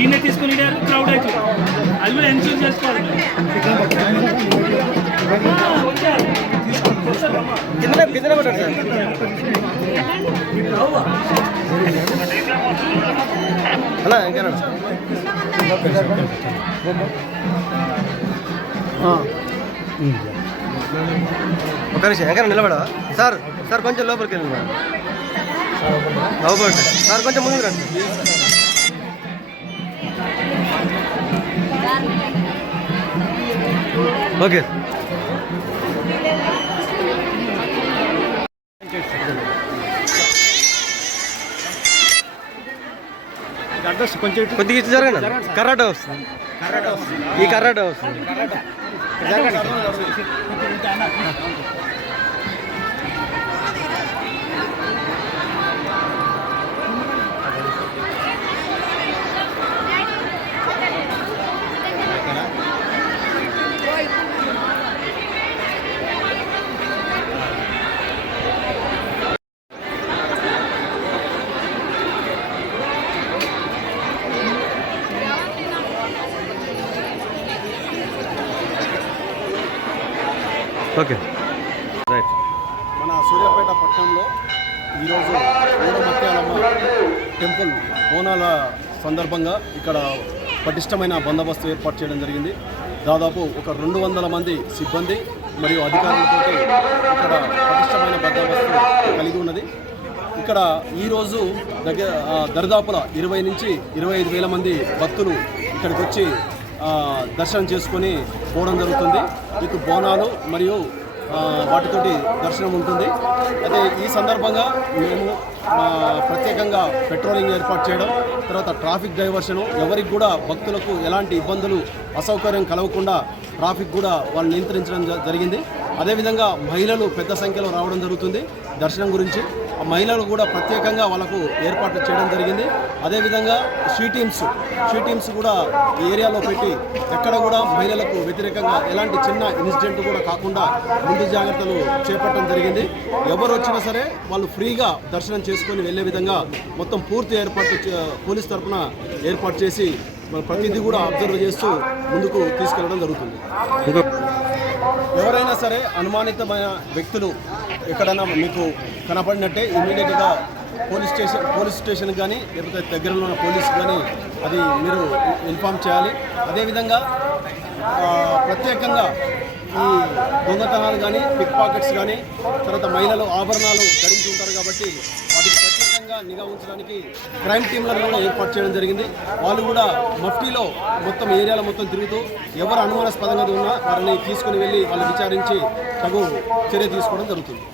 ఈయన తీసుకుని క్రౌడ్ అవుతుంది అది కూడా ఎన్షూర్ చేసుకోవాలి. అలా ఇంకేనా ఒక నిమిషం ఎక్కడ నిలబడా సార్? సార్ కొంచెం లోపలికి వెళ్ళిన లోపలికి సార్ కొంచెం ముందుకు రండి. ఓకే కొంచెం కొద్దిగా ఇచ్చి జరగండి. కర్రాట వస్తుంది, ఈ కర్రాట వస్తుంది. Okay right. మన సూర్యాపేట పట్టణంలో ఈరోజు ఊరమత్యాలమ్మ టెంపుల్ బోనాల సందర్భంగా ఇక్కడ పటిష్టమైన బందోబస్తు ఏర్పాటు చేయడం జరిగింది. దాదాపు ఒక 200 మంది సిబ్బంది మరియు అధికారులతో ఇక్కడ పటిష్టమైన బందోబస్తు కలిగి ఉన్నది. ఇక్కడ ఈరోజు దరిదాపుల 20 నుంచి 25 వేల మంది భక్తులు ఇక్కడికి వచ్చి దర్శనం చేసుకొని పోవడం జరుగుతుంది. మీకు బోనాలు మరియు వాటితోటి దర్శనం ఉంటుంది. అయితే ఈ సందర్భంగా మేము ప్రత్యేకంగా పెట్రోలింగ్ ఏర్పాటు చేయడం, తర్వాత ట్రాఫిక్ డైవర్షను, ఎవరికి కూడా భక్తులకు ఎలాంటి ఇబ్బందులు అసౌకర్యం కలగకుండా ట్రాఫిక్ కూడా వాళ్ళు నియంత్రించడం జరిగింది. అదేవిధంగా మహిళలు పెద్ద సంఖ్యలో రావడం జరుగుతుంది దర్శనం గురించి. ఆ మహిళలు కూడా ప్రత్యేకంగా వాళ్ళకు ఏర్పాట్లు చేయడం జరిగింది. అదేవిధంగా షీ టీమ్స్ కూడా ఈ ఏరియాలో పెట్టి ఎక్కడ కూడా మహిళలకు వ్యతిరేకంగా ఎలాంటి చిన్న ఇన్సిడెంట్ కూడా కాకుండా ముందు జాగ్రత్తలు చేపట్టడం జరిగింది. ఎవరు వచ్చినా సరే వాళ్ళు ఫ్రీగా దర్శనం చేసుకొని వెళ్ళే విధంగా మొత్తం పూర్తి ఏర్పాటు పోలీస్ తరఫున ఏర్పాటు చేసి ప్రతిదీ కూడా అబ్జర్వ్ చేస్తూ ముందుకు తీసుకెళ్లడం జరుగుతుంది. ఎవరైనా సరే అనుమానితమైన వ్యక్తులు ఎక్కడైనా మీకు కనపడినట్టే ఇమీడియట్గా పోలీస్ స్టేషన్ కానీ లేకపోతే దగ్గరలో ఉన్న పోలీసు కానీ అది మీరు ఇన్ఫామ్ చేయాలి. అదేవిధంగా ప్రత్యేకంగా ఈ దొంగతనాలు కానీ పిక్ పాకెట్స్ కానీ తర్వాత మహిళలు ఆభరణాలు ధరించి ఉంటారు కాబట్టి వాటికి ప్రత్యేకంగా నిఘా ఉంచడానికి క్రైమ్ టీంలను కూడా ఏర్పాటు చేయడం జరిగింది. వాళ్ళు కూడా మఫ్టీలో మొత్తం ఏరియాలో మొత్తం తిరుగుతూ ఎవరు అనుమానాస్పదంగా ఉన్నా వారిని తీసుకుని వెళ్ళి వాళ్ళు విచారించి తగు చర్య తీసుకోవడం జరుగుతుంది.